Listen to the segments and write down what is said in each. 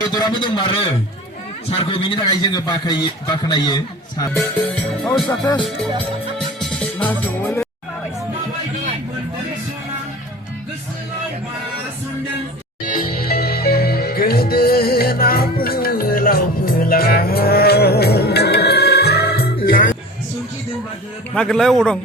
बेदराबो दंमारो सारखौ बिनि थाखाय जोङो बाख्नायो सार गोदोना नागिरलाय अबाव दं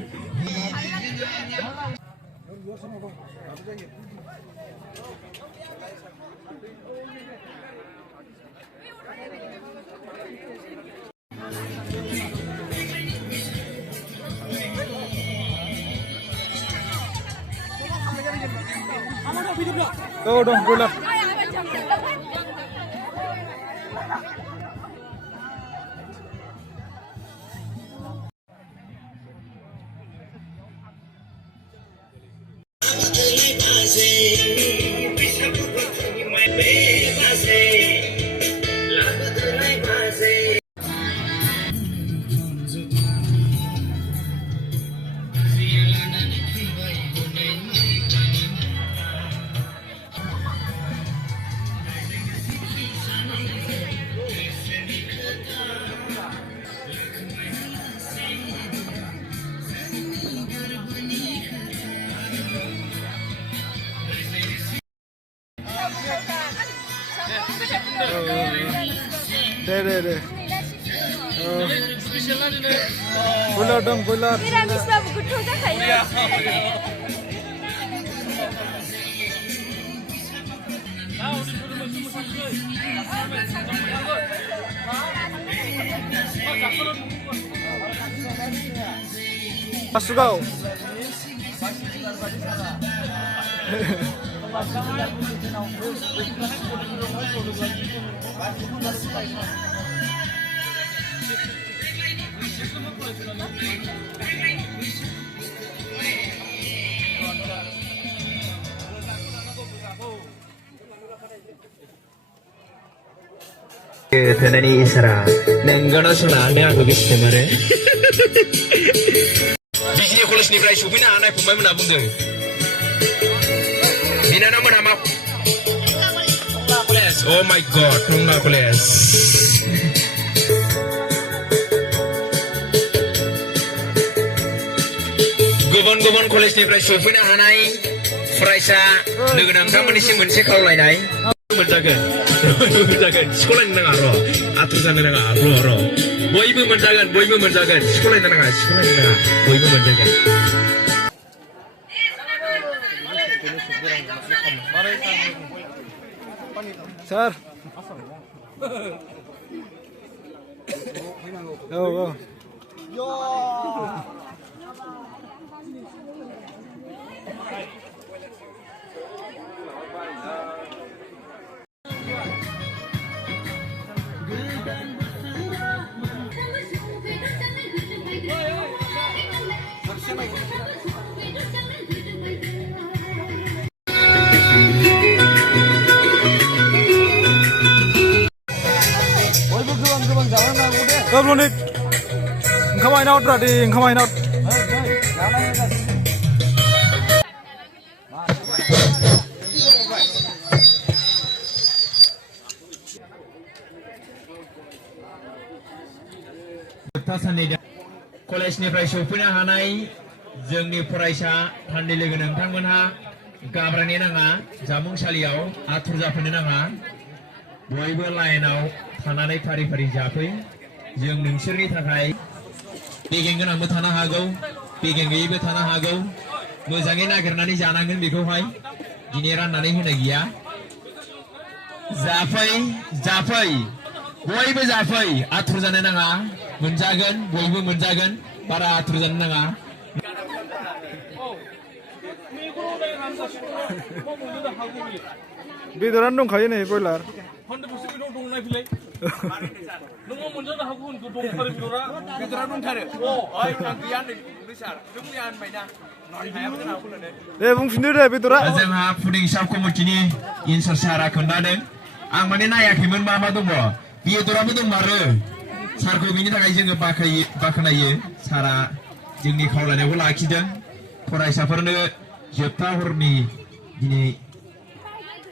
औ दं बयलार दे बयलार दं बयलार मिरामिसबाबो गोथाव जाखायो Masukau. Tenani isra, nenggana sunane aku bisa mare. Biji kolas ni fry supina anak pemain mana pun tu. Bina nama nama. Oh my God, nunggu kolas. Gubon kolas ni fry supina anak fry sa dengan angka menisi mensi kau lain. Menjaga, sekolah ini nggak ro, aturan ini nggak ro. Boy ibu menjaga, sekolah ini nggak, boy ibu menjaga. Sir. Go. Kablonik, engkau main out berarti, engkau main out. Kolesनिफ्राय सौफैनो हानाय जोंनि फरायसा थान्दै लोगो नोंथांमोनहा गाब्रानो नाङा जामुंसालियाव आथुर जाफैनो नाङा बयबो लाइनाव थानानै फारि फारि जाफै जों नोंसोरनि थाखाय बेगें गोनांबो थानो हागौ बेगें गैयैबो थानो हागौ मोजाङै नागिरनानै जानांगोन बेखौहाय दिनै राननानै होनाय गैया जाफै बयबो जाफै आथुर जानो नाङा मोनजागोन बयबो मोनजागोन बारा आथुर जानो नाङा बेदरानो दंखायो नै ब्रयलार दे बुंफिनदो दे बेदरा जोंहा फुडिं साब कमिटिनि इनचार्ज सारा खोन्थादों आं माने नायाखैमोन मा दङ बेदराबो दंमारो सारखौ बिनि थाखाय जोङो बाख्नायो सारा जोंनि खावलायनायखौ लाखिदों फरायसाफोरनो जोबथा हरनि दिनै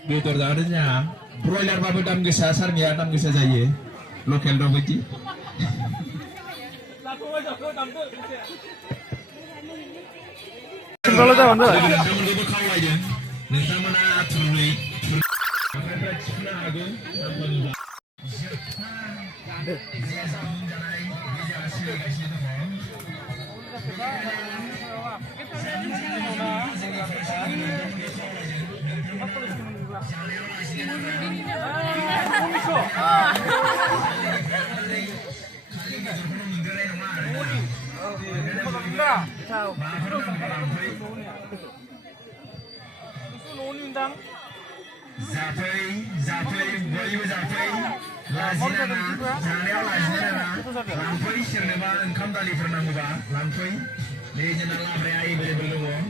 बेदर जाहोदों जोंहा ब्रयलारबाबो दाम गोसा सारनिया दाम गोसा जायो लकेल दाउ बायदि नोंथांमोनखौबो खावलायदों नोंथांमोना आथुरै आखाइफ्रा थिखोनो हागौ जाफै बयबो जाफै लाजिनाङा जानायाव लाजिनो नाङा लांफै सोरनोबा ओंखाम दालिफोर नांगौबा लांफै नै जोंना लाब्राया एभेलेबेल दङ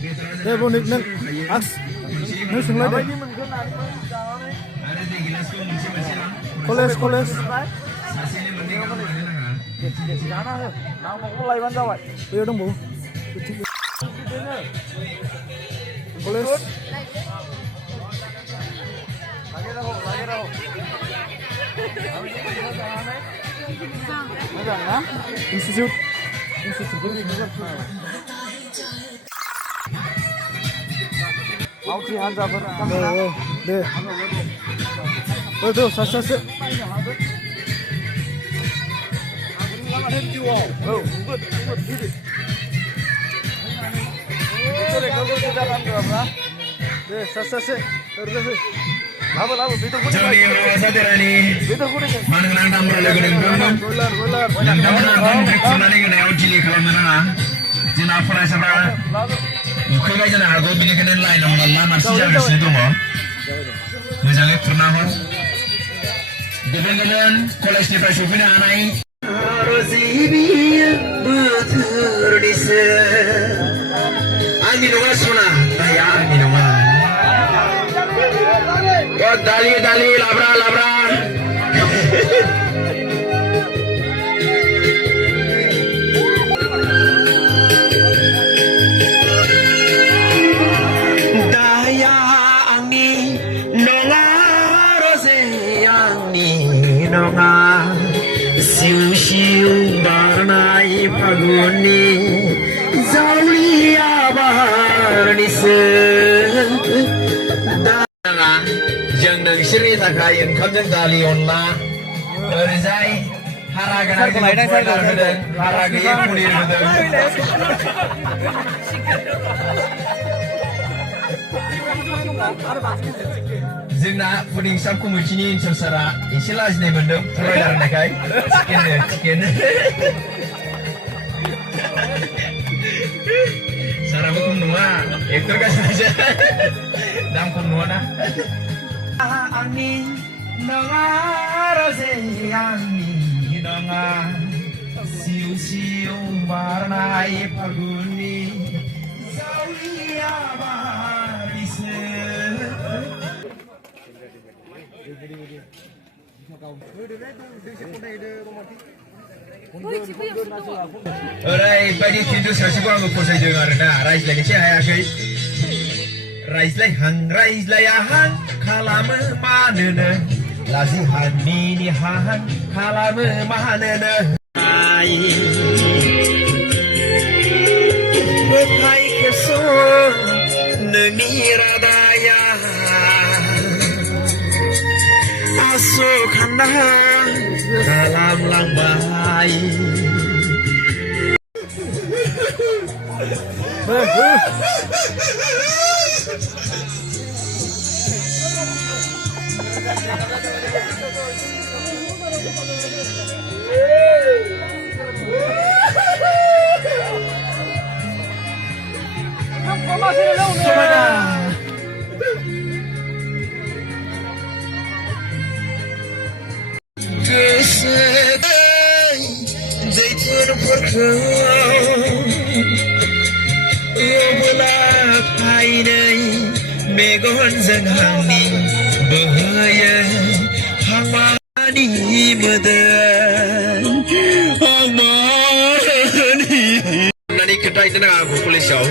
बेदरा जोंना नों सोंलायदो आरो दै गिलासखौ मोनसे लां कलेज सासेनो मोननै गाहाम लानो नाङा बैयाव दंबावो कलेज Institute. Mau hanzaफोर दे सासे जोंनि फरायसाफोरनि मानगोनां दामग्रा लोगो नोंथांमोना कन्ट्रेक्ट खुंनानै होनायाव दिले खालामनो नाङा जोंना फरायसाफ्रा उखैबाय जानो हागौ बेनिखायनो लाइनाव लामासि जागासिनो दङ मोजाङै खुरना हर गोदान कलेजनिफ्राय सफैनो हानाय आंनि नङा सना आंनि नङा दालि लाब्रा daya आंनि नङा रजे आंनि नङा सिउ बारनाय फागुननि जावलिया बारनिसो जों नोंसोरनि थाखाय ओंखामजों दालि अनला ओरैजाय हारा गोनां ब्रयलार होदों हारा गैयै पनिर होदों जोंना फुडिं साब कमिटिनि इनचार्ज सारा एसे लाजिनाय मोनदों ब्रयलार होननायखाय चिकेन साराबो खम नङा एक्टर गासिनो दाम खम नङा ना आंनि नङा रजे आंनि नङा सिउ बारनाय फागुननि जावलिया बारिसो ओरैबायदि खिन्थु सासेखौ आङो फसायदों आरोना रायज्लायनोसै हायाखै रायज्लायाहां खालामो मानोनो लाजिहां मिनिहां खालामो मानोनो फोथायखोसो नोंनि रादाया आस'खान्दा खालामलांबाय जैथुनफोरखौ अबोला फायनै मेगनजों आंनि बोहैयो हावानि मोदोम थाहैनो नाङा आंखौ कलेजाव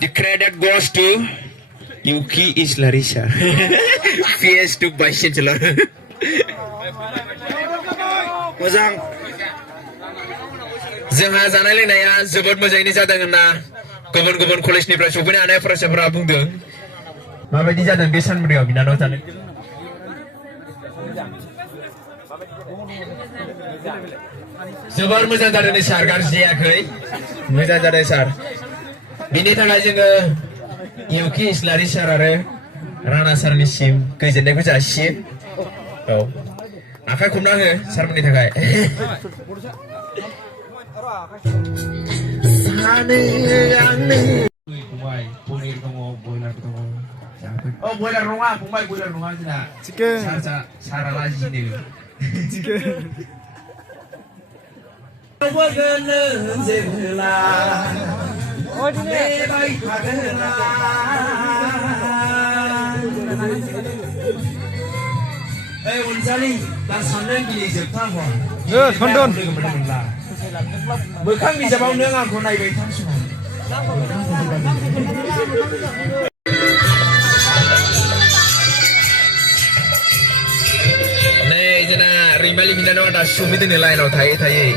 The credit goes to Yuki Islarisa. PS to Vice Chancellor. मोजां जोंहा जानाय लोंनाया जोबोद मोजाङैनो जादों होनना गुबुन गुबुन कलेजनिफ्राय सफैनो हानाय फरायसाफोरा बुंदों माबायदि जादों बे सानब्रैयाव बिनानाव जानो जोबोर मोजां जादों सार गाज्रि जायाखै मोजां जादों सार बिनि थाखाय जोङो इउकि इस्लारि सार आरो राणा सारनिसिम गोजोननायखौ जासियो औ आखाइ खबना हो सारमोननि थाखाय पनिर दङ बयलार दङ औ बयलार नङा फंबाय बयलार नङा जोंना चिकेन सारा लाजिनो अनजालि दा सानदों गिलि जोबथा हर सन्दन मोखां बिजाबाव नों आंखौ नायबाय थां समाव नै जोंना रैमालि बिनानावा दा सफैदों लाइनाव थायै थायै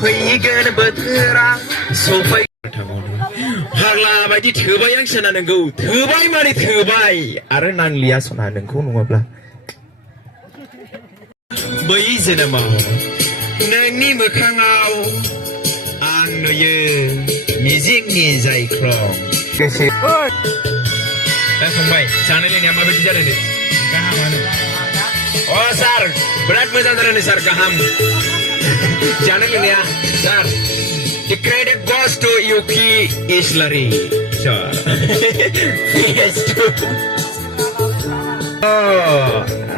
फैगोन बोथोरा सफै फाग्ला बायदि थोबाय आं सना नोंखौ थोबाय माने थोबाय आरो नांलिया सना नोंखौ नङाब्ला बै जोनोमाव नोंनि मोखाङाव आं नुयो मिजिंनि जायख्लं गोसो दा फंबाय जानाय लोंनाया माबायदि जादों गाहामानो अ सार बिराद मोजां जादों सार गाहाम जानाय लोंनाया सार The credit goes to Yuki Islari. Sure.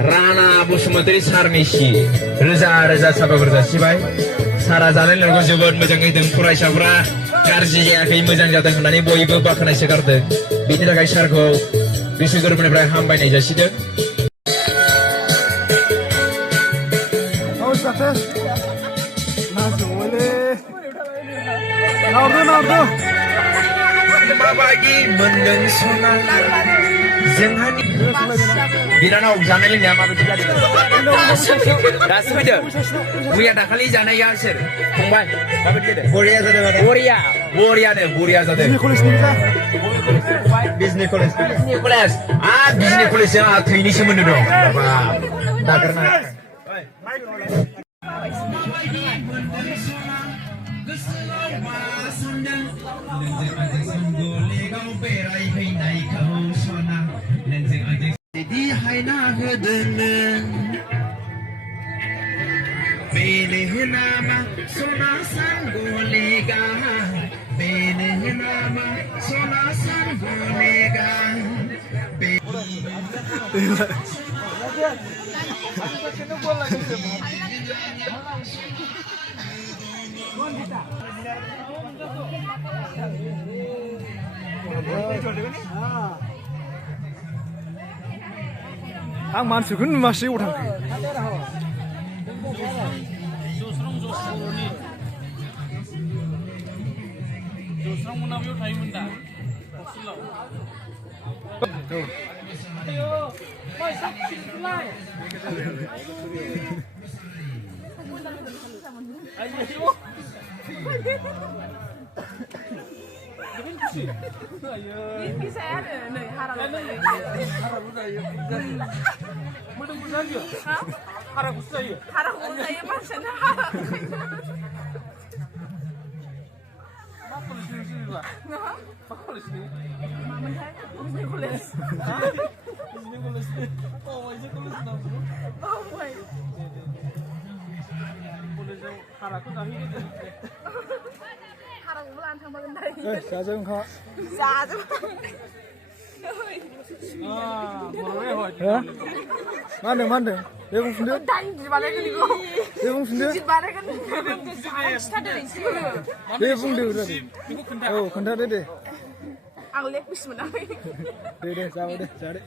Rana Busumantri Sarnishi. Reza Reza sababar जासिबाय सारा जानाय लोंनायखौ जोबोद मोजाङै दों फरायसाफोरा गाज्रि जायाखै मोजां जादों होननानै बयबो बाख्नायसो गारदों बिनि थाखाय सारखौ गोसो गोरबोनिफ्राय हामबायनाय जासिदों माबायदि मोनदों सना जोंहानि बिनानाव जानाय लोंनाया माबायदि जादों दासो फैदों मैया दाखालि जानाया सोर फंबाय माबायदि जादों बरिया जादों बरिया जादों बिजनि कलेज बिजनि कलेजजों आंहा थैनि सोमोन्दो दं नागारना Jadi haina gedene Bene nama sona sangolega Bene nama sona sangolega आं मानसिखौनो नुवासै अबाव थांखो Bisa ada nih harap harap saya pasnya जाजों ओंखाम जाजों मा होनदों दे बुंफिनदो दे बुंफिनदो दे बुंदो औ खोन्थादो दे आं लेग पिस मोनाखै दे जाबाय दे जादो